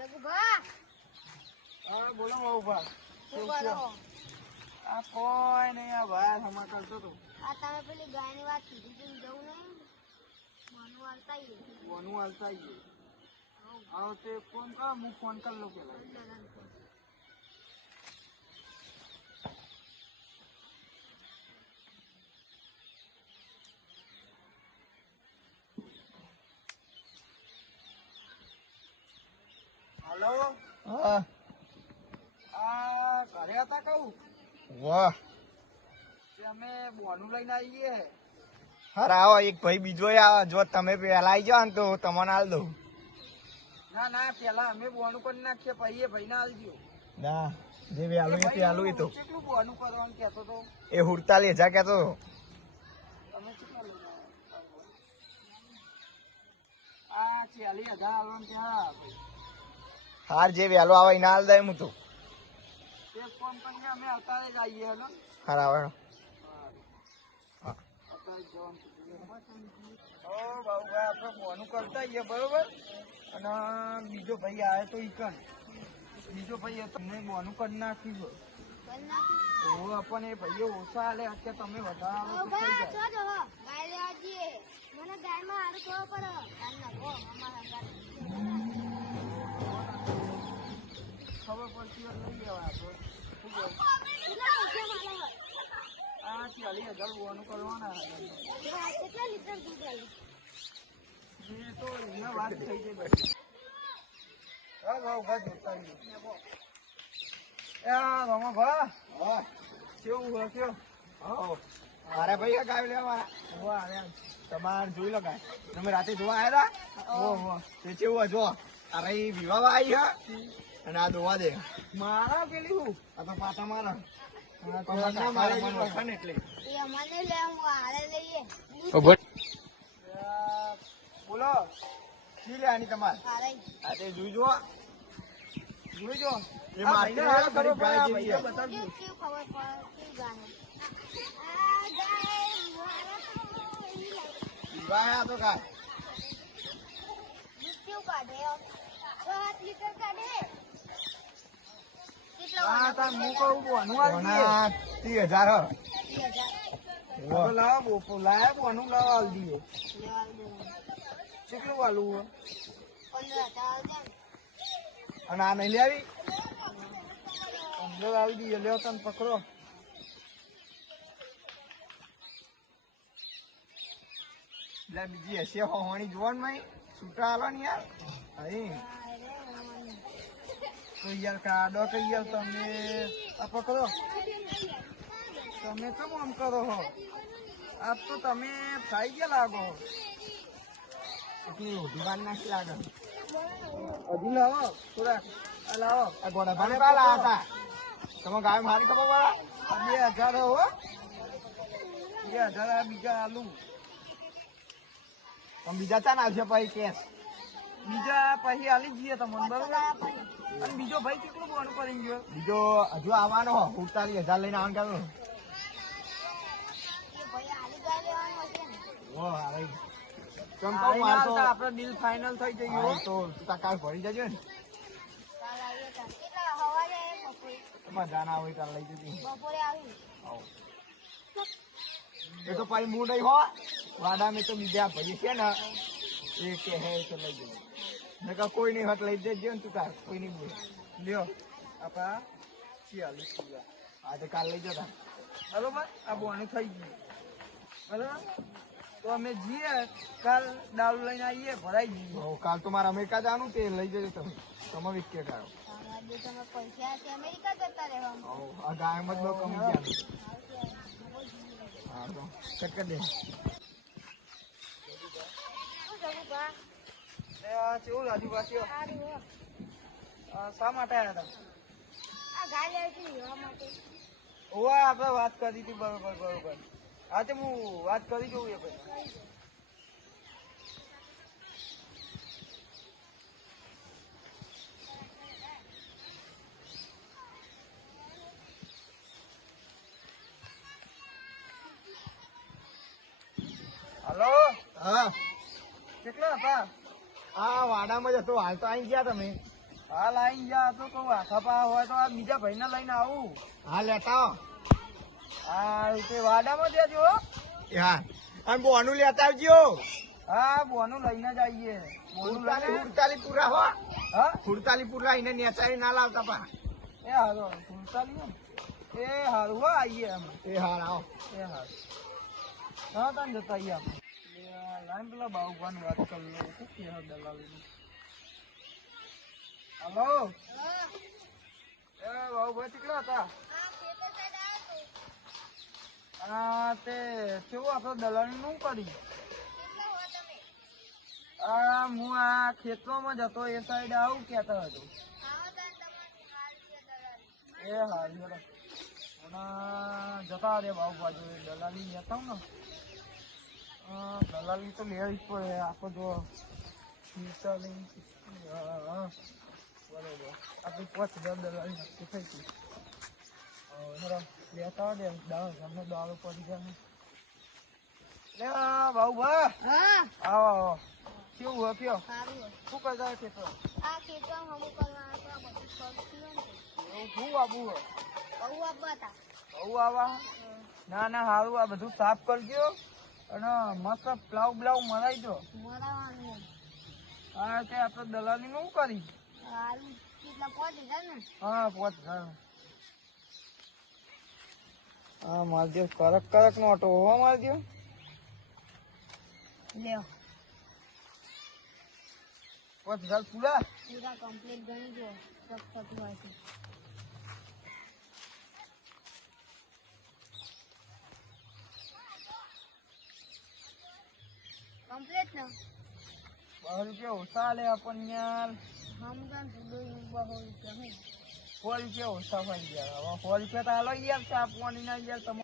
હા બોલો બાબુભા. શું કરો? આ કોઈ નહીં, આ બહાર હમા કરતો તો. આ તમે પેલી ગાયની વાત કીધી હતી જવું નહીં મોનું હાલતા આવીએ. હા તે ફોન કરો, હું ફોન કરી લઉં પેલા. હલો. હા આ ઘરે હતા કહું વાહ અમે બોનું લઈને આવીએ. હાર આવો એક ભાઈ બીજો આવે જો તમે પેલા આવી જાઓ ને તો તમને હાલ દઉં. ના પેલા અમે બોનું કરી નાખીએ પછી એ ભાઈને આલજો. ના જે વહેલું એ પેલું એ તો કેટલું બોનું કરવાનું કહેતો તો? એ 47,000 કહેતો હતો. તમે કેટલા લઈને આવ્યા? આ 40,000 આવવાનું ક્યાં? હાર જે વહેલો આવે એને હાલ દે હું તો. એક ફોન કરીને અમે અત્યારે જ આવીએ હેલો. હાર આવે અત્યારે જવાનું. ઓ બાબુભાઈ આપણે બોનું કરતા આવીએ બરોબર. અને બીજો ભાઈ આવે તો ઈકન બીજો ભાઈ તમને બોનું કરી નાખ્યું છે. પણ એ ભાઈઓ ઓછા આલે કે તમે વધારે આવો તો થઈ જાય. મને ગાયમાં હારું ખબર પડે ખબર પડતી હોય લઈ લેવા આપણે. આ 40,000 બોનું કરવાના. કેટલા લીટર દૂધ આવે? એ તો એના વાત થઈ જાય બધી. હા બાબુભા જોતા આવીએ. રમાભા કેવું હોય કેવું? અરે ભાઈ ગાય લેવા તમારે જોઈ લો ગાય તમે રાતે જોવા આવ્યા હતા. તે કેવું જો અરે વિવાહ આવી હે અને આ ધોવા દે મારા પેલી હું આ તો પાટા મારા એટલે એ અમને લે હું હારે લઈએ બોલો શી લે આની તમારે હારે આ તે જોઈજો એ આ માટી ભાઈને હાલ ખબર પડે, આ જેવી ભાઈને છે. બતાવજો. કેવું ખબર પડે કેવું ગાનું આ ગાય વિવાહ આ તો ગાય દૂધ કેવું કાઢે 7 લીટર કાઢે હા તાર હું કહું બોનું આલી દઈએ. 30,000 હો. 30,000 તો લાવો બોપો લાયા બોનું લાવો આલી દઈએ. કેટલું વાલું હોય? 15,000 અને આ નહીં લેવી 15 આલી દઈએ. લ્યો તને પકડો. એટલે બીજી હશે હોવાની જોવાનું નહીં છૂટા આલો ને યાર અહીં તો યાર કાઢો કે યાર તમે આ પકડો. તમે કેમ આમ કરો હો? આજ તો તમે ખાઈ ગયા લાગો. એટલી ઓઢી વાર નાખી લાગે હજી લાવો થોડા. આ લાવો. આ ગોડા ભાને કાલા હતા તમે ગાય મારી ખબર વાળા 2,000 હો. 2,000 આ બીજા આલુ. તમે બીજા ચા નાખશે પછી કેશ બીજા પછી આલી જઈએ તમને બરોબર. અને બીજો ભાઈ કેટલું બોનું કરી ગયો? બીજો હજુ આવવાનો 47,000 લઈને આવવાનું કરું એ ભાઈ આલી ગાય લેવાનું હશે ને ઓ આવે કેમ આ કહું માર તો આપણે ડીલ ફાઇનલ થઈ જઈ હો. તો કાલ ભરી જજો ને કાલ આવીએ તાર કેટલા હવારે બપોરે તમારે જાના હોય તાર લઈ જજો બપોરે આવી એ તો પછી હું નહીં હો વાડા મેં તો બીજા ભાઈ છે ને એ કે હે તો લઈ જજો નકર કોઈ નહીં હોત લઈ જજો ને તું તાર કોઈ નહીં બોલે લ્યો આપા 46,000 આજે કાલ લઈ જતા બરોબર. આ બોનું થઈ ગયું બરોબર. તો અમે જઈએ કાલ દારૂ લઈને આવીએ ભરાઈ જઈએ. કાલ તો મારે અમેરિકા જવાનું તે લઈ જજો તમે તમે વિકેટ આવ્યો અમારા જે તમે પૈસા છે અમેરિકા જતા રહેવાનું આ ગાયમાં જ બહુ કમી ગયા હા તો ચેક કરી દે આ કેવું લાજુ પાછો? શા માટે આવ્યા હતા? આ ગાય લેવી હતી લેવા માટે ઓવા આપણે વાત કરી હતી બરોબર. હા તે હું વાત કરી જોઉં એ ભાઈ. હલો હા કેટલા હતા? આ વાડામાં જ હતો હાલ તો આવી ગયા તમે હાલ આઈ જા તો કહું આખા પા હોય તો આ બીજા ભાઈને લઈને આવું. હા લેતા આવો. આ તે વાડામાં દેજો હો. હા અને બોનું લેતા આવજો. હા બોનું લઈને જ આવીએ. બોનું લઈને હુડતાલી પૂરા હો. હા હુડતાલી પૂરા એને નેચારી ના લાવતા પા. એ હારો સુલતાની એ હારું હો આવીએ અમે. એ હાર આવો. એ હારું હા તાન જતા આવીએ આપણે. લાઈન પેલા બાબુભાન વાત કરી લો શું કે દલાલી. હલો એ બાબુભાઈ કેટલા હતા? તે કેવું આપડે દલાલી નું કરી? હું આ ખેતરોમાં જતો એ સાઈડ આવું કેતો હતો. એ હા હેડો અને જતા રે બાબુ બાજુ દલાલી લેતા ને દલાલી તો લેવી જ પડે આખો જો બરોબર આપણી 5000 દલાલી નક્કી થઈ ગઈ. હેડો લેતા દે ઘરનો દાડો પડી જાય. લે બાબુ ભા હા આવો આવો કેવું હોય કયો સારું હોય. શું કરતા ખેતરો? આ ખેતરમાં અમુક કરવાના તો આ બધું કરતું હોય ને એવું શું આવું હોય? બહુ આપવા હતા. બહુ આવા ના ના સારું આ બધું સાફ કરજો અને મસ્ત પ્લાવ બ્લાવ મરાઈ દો. મરાવાનું હોય. હા તે આપણે દલાલી નું કરી. હારું કેટલા 5000 ને હા 5000. હા મારજો કરક કરક નો ઓટો હો મારજો. લ્યો 5000 પૂરા. પૂરા કમ્પ્લીટ ગણી જો સબ થતું હોય છે. કમ્પ્લીટ ને 10 રૂપિયા ઓછા લે આપણને યાર. હમણાં સુધી 2 રૂપિયા હું 100 રૂપિયા ઓછા થઈ ગયા. હવે 100 રૂપિયા તો હાલો યાર ચા પાણી ના યાર તમે